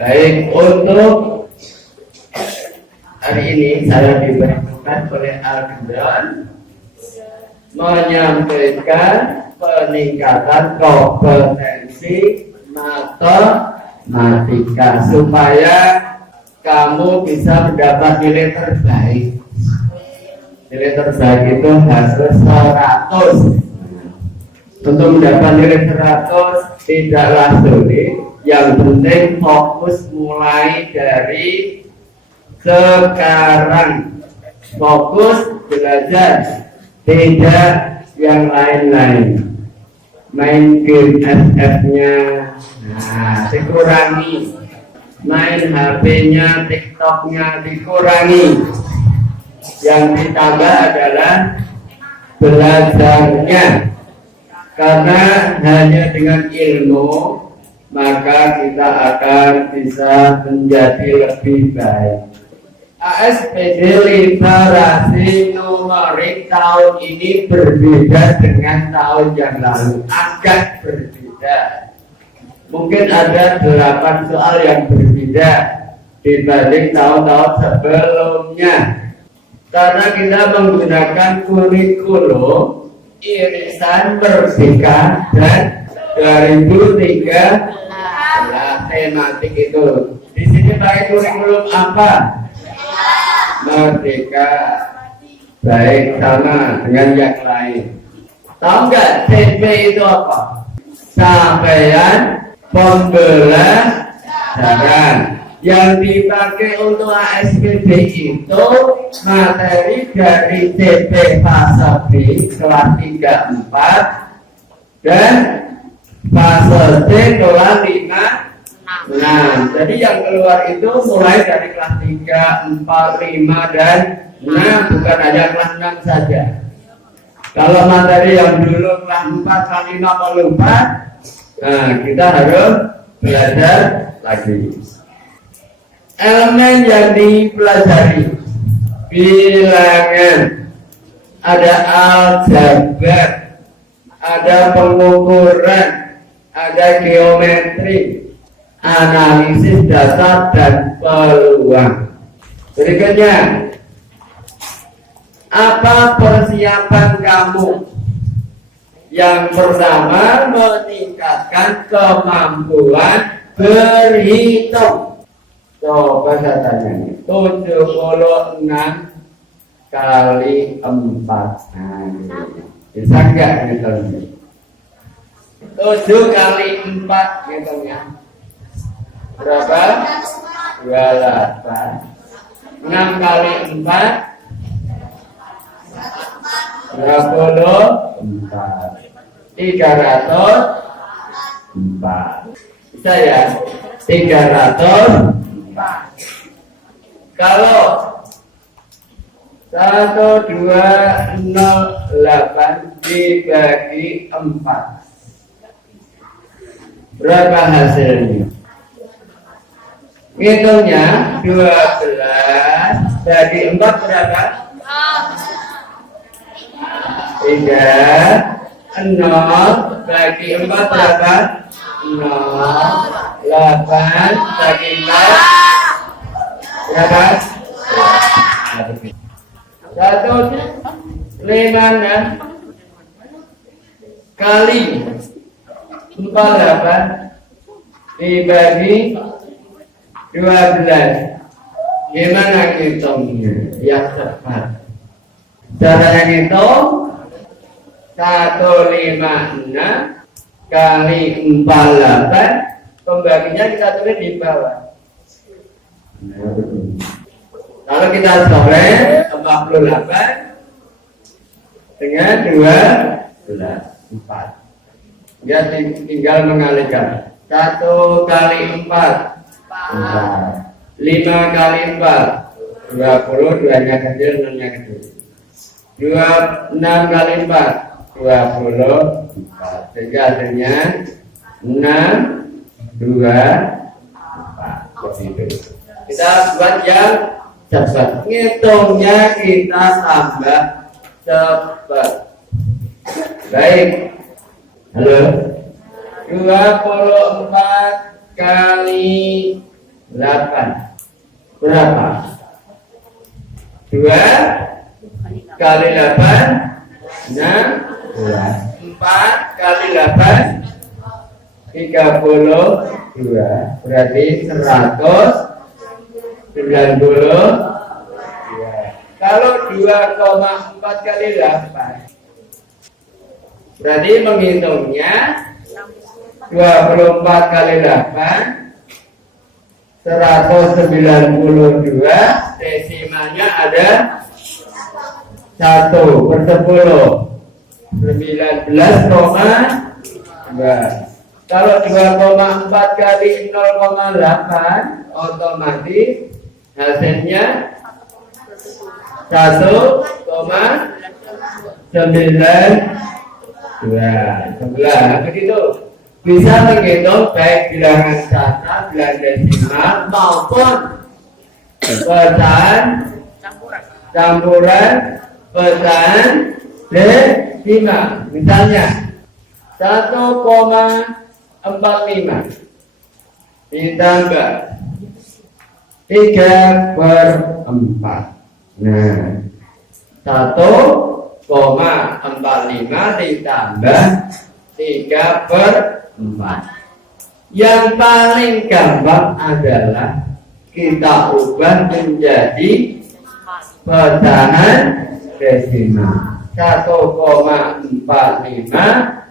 Baik, untuk hari ini saya diperintahkan oleh Al-Quran menyampaikan peningkatan kompetensi matematika supaya kamu bisa mendapat nilai terbaik. Nilai terbaik itu harus 100. Untuk mendapat nilai 100 tidaklah sulit. Yang penting fokus mulai dari sekarang. Fokus belajar, tidak yang lain-lain. Main game FF-nya, dikurangi. Main HP-nya, TikTok-nya dikurangi. Yang ditambah adalah belajarnya. Karena hanya dengan ilmu maka kita akan bisa menjadi lebih baik. ASPD literasi numerik tahun ini berbeda dengan tahun yang lalu, agak berbeda. Mungkin ada 8 soal yang berbeda dibanding tahun-tahun sebelumnya. Karena kita menggunakan kurikulum irisan Merdeka dan 2003 tematik itu. Di sini pakai kurikulum apa? Merdeka. Baik, sama dengan yang lain. Tahu nggak CP itu apa? Capaian pembelajaran. Yang dipakai untuk ASPD itu materi dari CP fase B kelas 3-4 dan fase C kelas 5. Nah, jadi yang keluar itu mulai dari kelas 3, 4, 5, dan 6, bukan hanya kelas 6 saja. Kalau materi yang dulu kelas 4, kelas 5 kalau lupa, nah kita harus belajar lagi. Elemen yang dipelajari, bilangan, ada aljabar, ada pengukuran, ada geometri, analisis data dan peluang. Berikutnya, apa persiapan kamu? Yang pertama, meningkatkan kemampuan berhitung. Coba saya tanya, 76 kali 4. Nah, bisa nggak ngitungnya? 7 kali 4 ngitungnya berapa? 28. 6 kali 4 24. 304. Bisa ya? 304. Kalau 1208 dibagi 4, berapa hasilnya? Hitungnya 12 bagi 4 berapa? 3. 0 bagi 4 berapa? 0. 8 bagi 4 berapa? 156 kali 48 dibagi 12. Gimana hitungnya? Yang tepat. Cara yang hitung 156 kali 48, pembaginya kita tulis di bawah. Kalau kita coret 48 dengan 12, 4. Dia tinggal mengalihkan. 1 kali 4, 4. 5 kali 4, 20, 2-nya kecil, 0-nya kecil. 6 kali 4, 24. Jadi hasilnya 6, 2, 4. Begitu. Kita buat yang cepat. Ngitungnya kita tambah cepat. Baik. Halo. 24 kali 8. Berapa? 2 kali 8 16. 4 kali 8 32. Berarti 192. Kalau 2,4 kali 8 berarti menghitungnya 24 kali 8 192, desimalnya ada 1/10 19,2. Kalau 2,4 kali 0,8 otomatis hasilnya 1,92. Begitu. Bisa menghitung baik bilangan kata, bilangan desimal maupun pecahan campuran pecahan desimal. Misalnya 1,45 ditambah 3/4. Nah, 1,45 ditambah 3/4. Yang paling gampang adalah kita ubah menjadi pecahan desimal. 1,45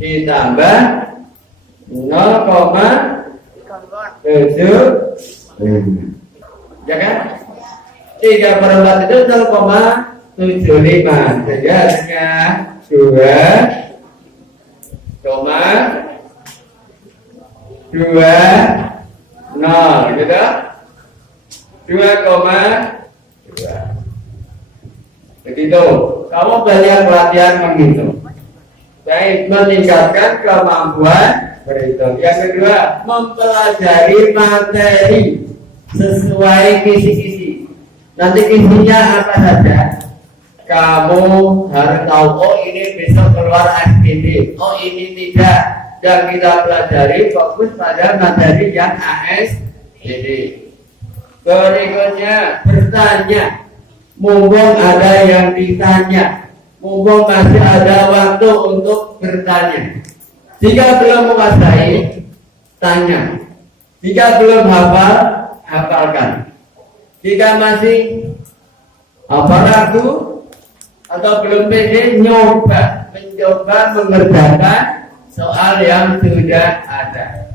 ditambah 0,75. Ya kan? 3/4 itu 0,75. Jadi hasilnya 2,20 gitu. 2,2. Begitu. Kamu belajar pelatihan menghitung. Baik, meningkatkan kemampuan berhitung. Yang kedua, mempelajari materi sesuai kisi-kisi. Nanti kisinya apa saja? Kamu harus tahu, oh ini besok keluar ASPD, oh ini tidak. Yang kita pelajari fokus pada materi yang ASPD. Berikutnya, bertanya. Mumpung ada yang ditanya, mumpung masih ada waktu untuk bertanya. Jika belum menguasai, tanya. Jika belum hafal, hafalkan. Jika masih ragu atau belum pede, mencoba mengerjakan soal yang sudah ada.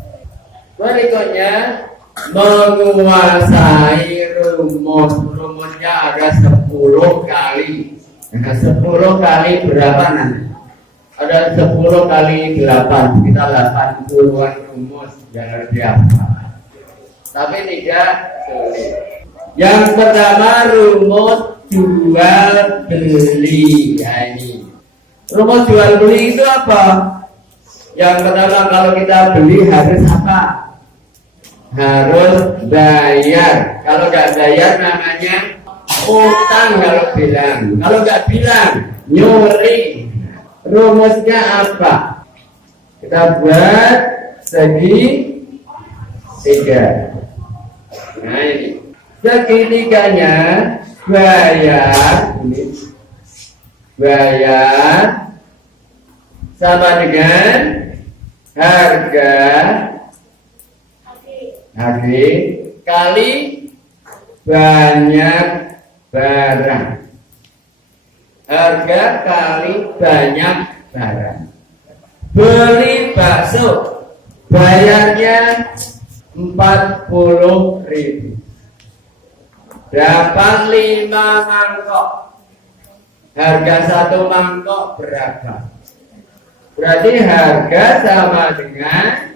Berikutnya, menguasai rumusnya ada 10 kali. Nah, 10 kali berapa nanti? Ada 10 kali 8, kita 80-an rumus yang harus dihafal. Tapi tidak sulit. Yang pertama rumus jual beli. Ya, ini rumus jual beli itu apa? Yang pertama, kalau kita beli harus apa? Harus bayar. Kalau nggak bayar namanya utang kalau bilang. Kalau nggak bilang nyuri. Rumusnya apa? Kita buat segi 3. Nah ini segitiganya bayar. Ini bayar sama dengan harga kali banyak barang. Harga kali banyak barang. Beli bakso bayarnya 40.000. Dapat 5 mangkok. Harga 1 mangkok berapa? Berarti harga sama dengan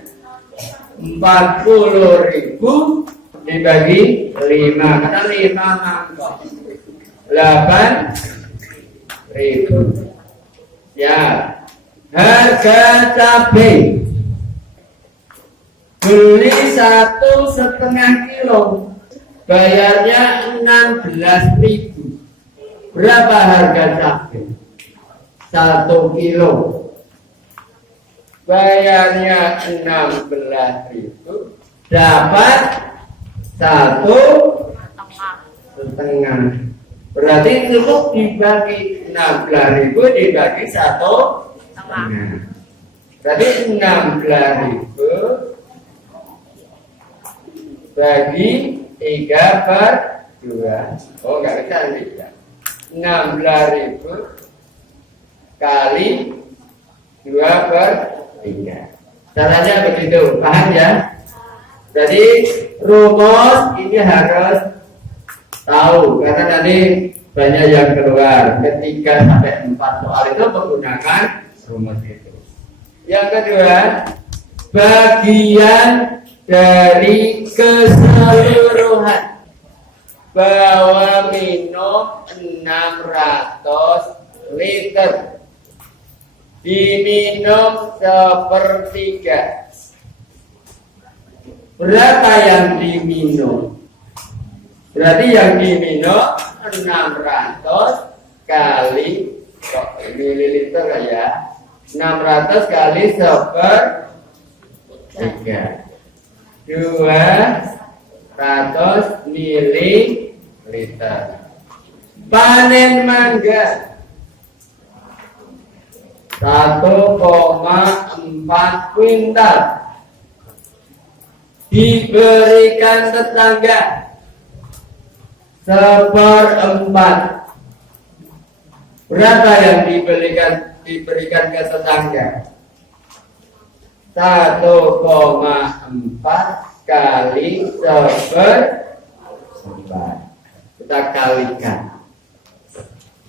40.000 dibagi 5, karena 5 mangkok 8.000. Ya, harga cabai beli 1,5 kilo bayarnya 16.000. Berapa harga cabai? 1 kilo bayarnya 16.000, dapat 1 setengah. Berarti cukup dibagi 16.000 dibagi 1 setengah. Berarti 16.000 bagi 3/2. Oh, nggak bisa nih ya. 16.000 kali 2/3. Caranya begitu, paham ya? Jadi rumus ini harus tahu karena nanti banyak yang keluar. Ketika sampai 4 soal itu menggunakan rumus itu. Yang kedua, bagian dari keseluruhan bahwa minum 600 liter diminum 1/3. Berapa yang diminum? Berarti yang diminum 600 kali mililiter ya. 600 kali 1/3. 200 mililiter. Panen mangga 1,4 kuintal diberikan tetangga 1/4. Berapa yang diberikan ke tetangga? 1,4 kali 1/4. Kita kalikan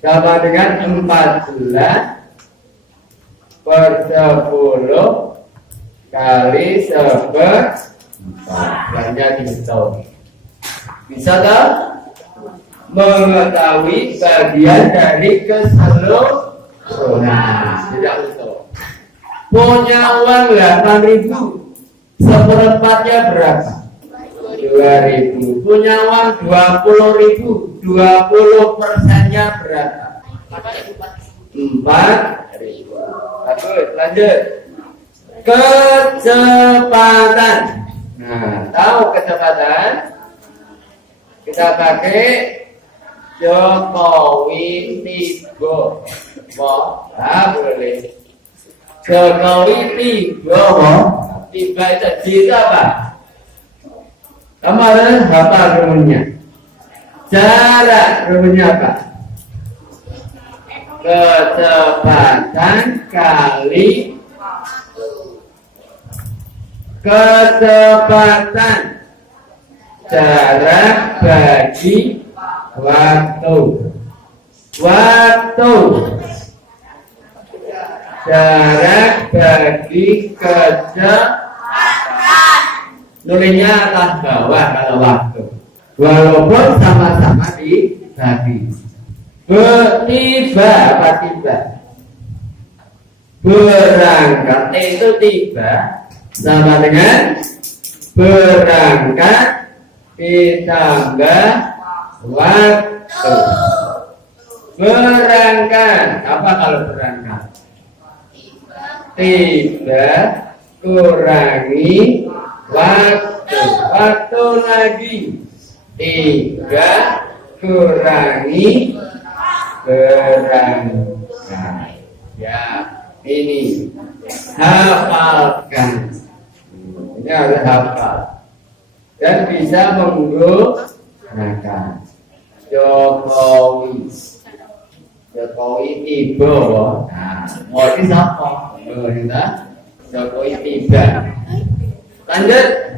sama dengan 14/10 kali 1/4. Banyak dihitung. Bisa tak mengetahui bagian dari keseluruhan? Tidak betul. Punya uang 8.000, 1/4-nya berapa? 2.000. Punya uang 20.000, 20%-nya berapa? 4.000. Bagus, lanjut. Kecepatan. Nah, tahu kecepatan? Kita pakai Jokowi Tigo. Boleh. Jokowi Tigo. Tiba itu bisa apa? Kamu harus hafal rumusnya. Cara rumusnya apa? Kecepatan kali kecepatan jarak bagi waktu. Jarak bagi kecepatan. Nulisnya atas bawah kalau waktu. Walaupun sama-sama dibagi. Tiba apa tiba? Berangkat itu tiba sama dengan berangkat ditambah waktu. Berangkat apa kalau berangkat? Tiba kurangi waktu lagi. Tiga kurangi berangkat. Ya, ini hafalkan. Ini harus hafal dan bisa menggunakan. Jokowi tiba. Nah, mau di siapa? Jokowi tiba. Lanjut.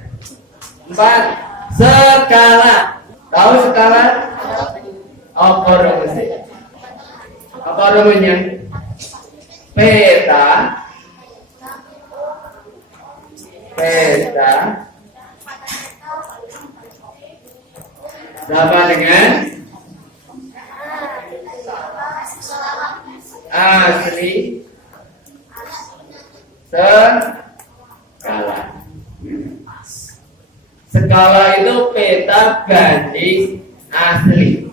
4. Skala. Tahu skala? Apa rumusnya? Apa rumusnya? Peta sama dengan asli skala. Skala itu peta banding asli.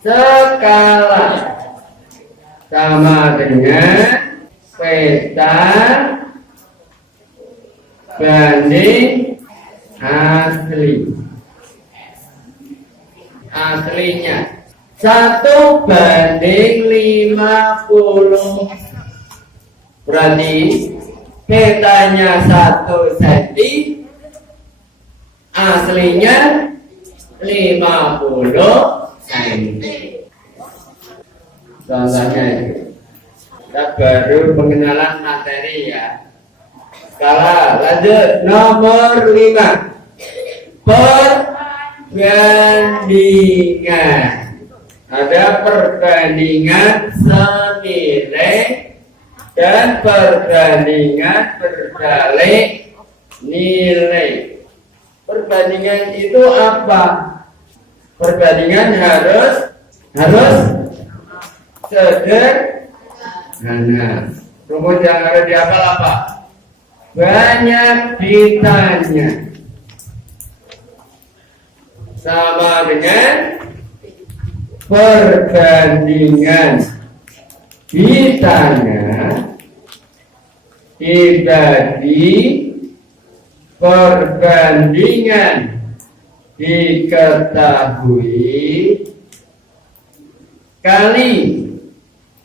Skala sama dengan peta banding asli. aslinya 1:50. Berarti petanya 1 cm, aslinya 50 cm. Contohnya itu. Kita baru pengenalan materi ya. Sekarang lanjut nomor 5. Perbandingan. Ada perbandingan senilai dan perbandingan berbalik nilai. Perbandingan itu apa? Perbandingan harus sederhana. Rumus yang harus dihafal apa? Banyak ditanya. Sama dengan perbandingan ditanya dibagi perbandingan diketahui kali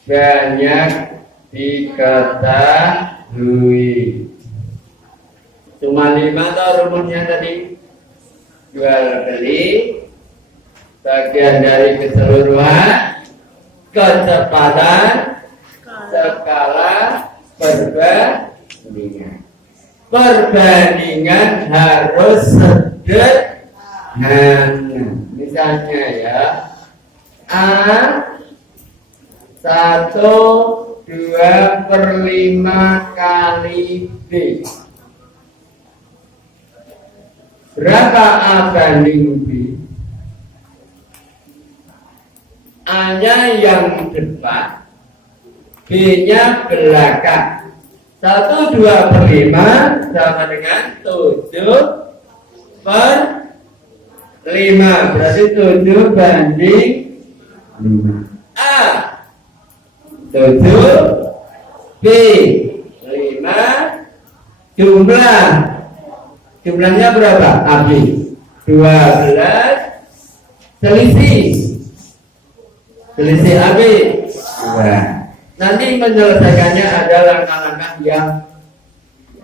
banyak diketahui. Cuma 5 atau rumusnya tadi? Jual beli, bagian dari keseluruhan, kecepatan, skala, perbandingan. Perbandingan harus sederhana. Misalnya ya, A 1/2/5 kali B. Berapa A banding B? A-nya yang depan, B-nya belakang. 1/2/5 sama dengan 7/5. Berarti 7 banding 5. A 7, B 5, jumlahnya berapa? AB 12, selisih AB 2. Nanti menyelesaikannya ada langkah-langkah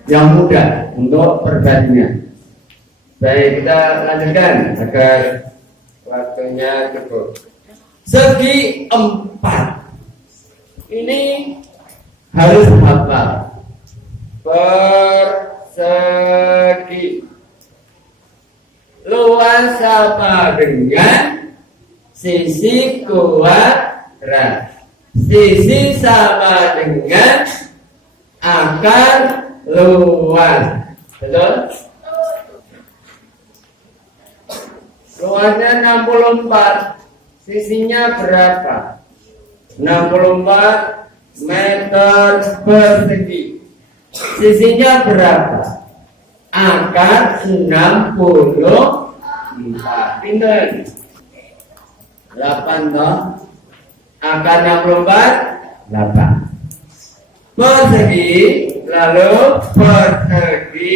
yang mudah untuk perbandingan. Baik, kita lanjutkan agar waktunya cukup. Segi 4 ini harus hafal. Persegi luas sama dengan sisi kuadrat. Sisi sama dengan akar luas. Betul? Luasnya 64. Sisinya berapa? 64 meter persegi. Sisinya berapa? Akar 64. Pinter. 8 toh. Akar 64 8. Persegi, lalu persegi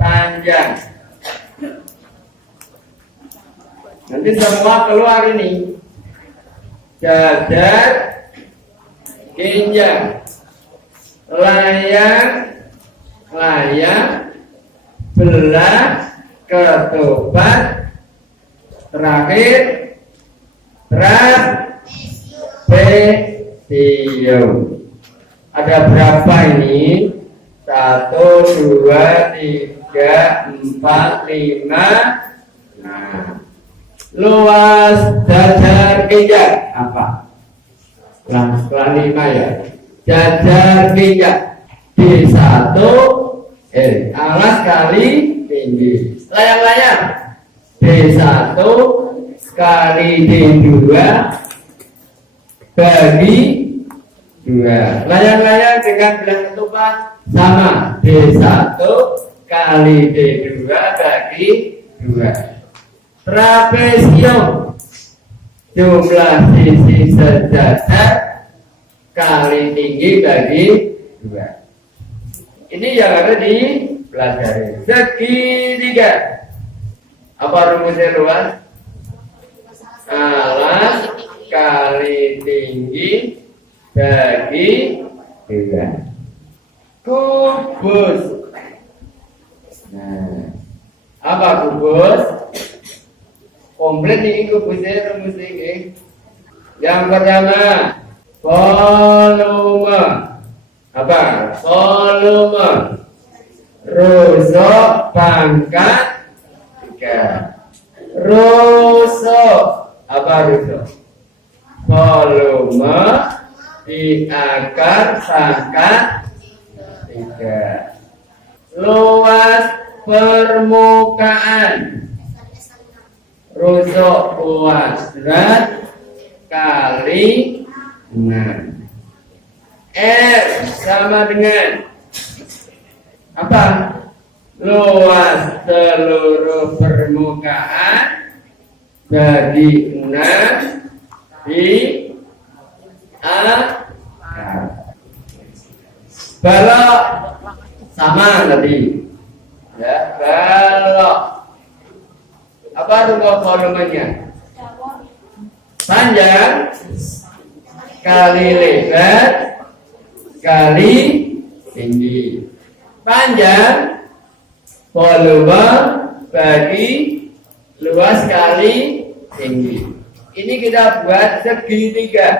panjang. Nanti semua keluar ini. Jajar, ginjal, layang, belah, ketupat, terakhir, trapesium. Ada berapa ini? 1, 2, 3, 4, 5. Nah, luas jajar ginjal apa? Kelas 5 ya. Jajar ginjal D1 alas kali tinggi. Layang-layang D1 kali D2 bagi 2. Layang-layang dengan belah ketupat sama D1 kali D2 bagi 2. Trapesium jumlah sisi sejajar kali tinggi bagi 2. Ini yang ada dipelajari. Segitiga apa rumusnya luas? alas kali tinggi bagi 2. Kubus. Nah, apa kubus? Komplit nih kubusnya rumus ini. Yang pertama, volume. Apa? Volume. Rusuk pangkat 3. Rusuk. Apa rusuk? Volume di akar pangkat 3. Luas permukaan. Rusuk kuadrat kali 6. R sama dengan apa? Luas seluruh permukaan bagi 6 di akar. Balok sama tadi. Ya, balok. Apa rumus volumenya? Panjang kali lebar kali tinggi. Panjang volume bagi luas kali tinggi. Ini kita buat segitiga.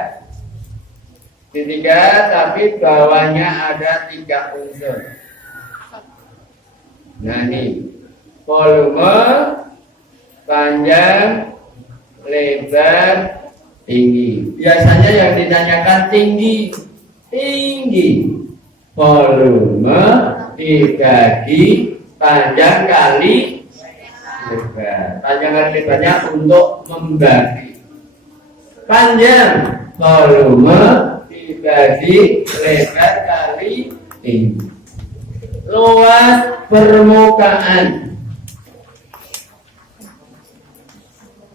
Segitiga tapi bawahnya ada 3 unsur. Nah ini volume, panjang, lebar, tinggi. Biasanya yang ditanyakan tinggi. Volume dibagi panjang kali lebar. Panjang kali lebarnya untuk membagi. Panjang volume dibagi lebar kali tinggi. Luas permukaan.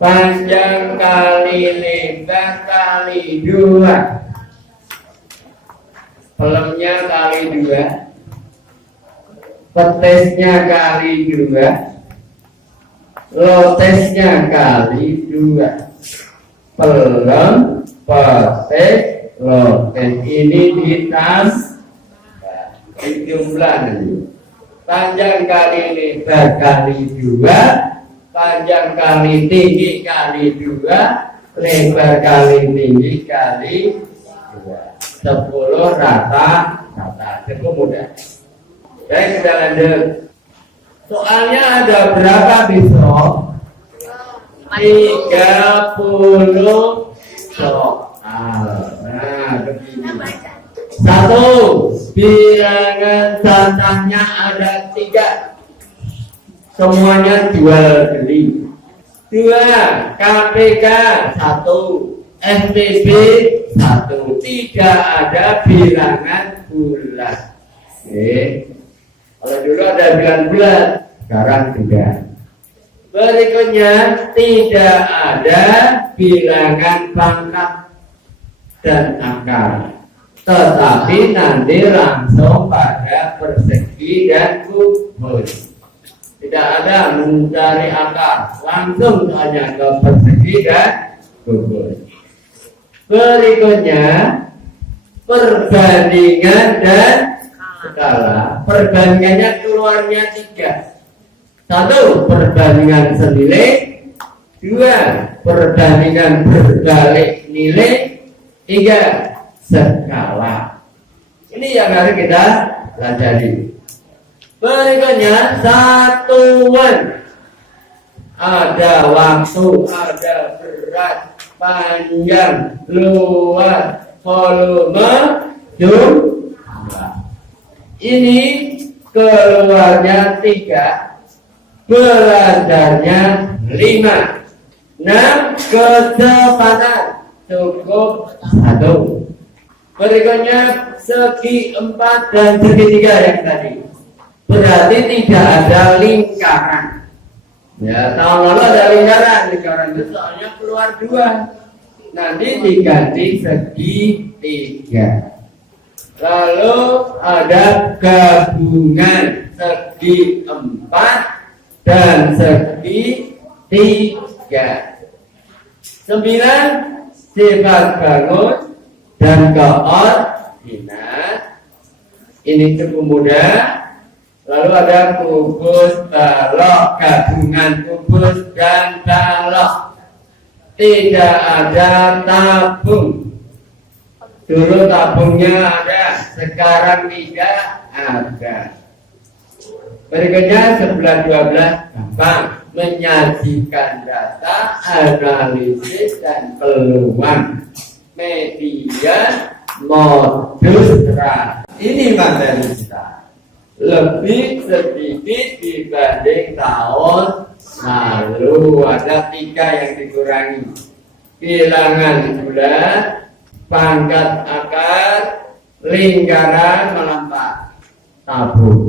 Panjang kali lebar kali 2. Pelemnya kali 2. Petesnya kali 2. Lotesnya kali 2. Pelem, petes, lotes. Ini ditambah. Jumlah nanti. Panjang kali lebar kali 2. Panjang kali tinggi kali 2, lebar kali tinggi kali 2. 10 rata. Cukup mudah. Baik, kita lanjut. Soalnya ada berapa besok? 30 soal. Nah, begini. 1. Bilangan contohnya ada 3. Semuanya jual beli. 2. KPK 1. SPB 1. Tidak ada bilangan bulan. Kalau dulu ada bilangan bulan, sekarang tidak. Berikutnya tidak ada bilangan pangkat dan akar, tetapi nanti langsung pada persegi dan kubus. Tidak ada mencari akar, langsung hanya ke persegi dan kubus. Berikutnya perbandingan dan skala. Perbandingannya keluarnya 3. 1. Perbandingan senilai. 2. Perbandingan berbalik nilai. 3. Skala. Ini yang harus kita pelajari. Berikutnya satuan. Ada waktu, ada berat, panjang, luas, volume, jumlah. Ini keluarnya 3, belajarnya 5. 6. Kecepatan cukup 1. Berikutnya segi 4 dan segitiga yang tadi. Berarti tidak ada lingkaran. Ya, tahun lalu ada lingkaran itu soalnya keluar 2. Nanti diganti segitiga. Lalu ada gabungan segi 4 dan segi 3. 9. Sifat bangun dan koordinat. Ini cukup mudah. Lalu ada kubus balok, gabungan kubus dan balok. Tidak ada tabung. Dulu tabungnya ada, sekarang tidak ada. Berikutnya 11-12 gampang, menyajikan data, analisis dan peluang. Media modus terang. Ini materi kita. Lebih sedikit dibanding tahun lalu. Ada 3 yang dikurangi. Bilangan bulat, pangkat akar, lingkaran melompat, tabung.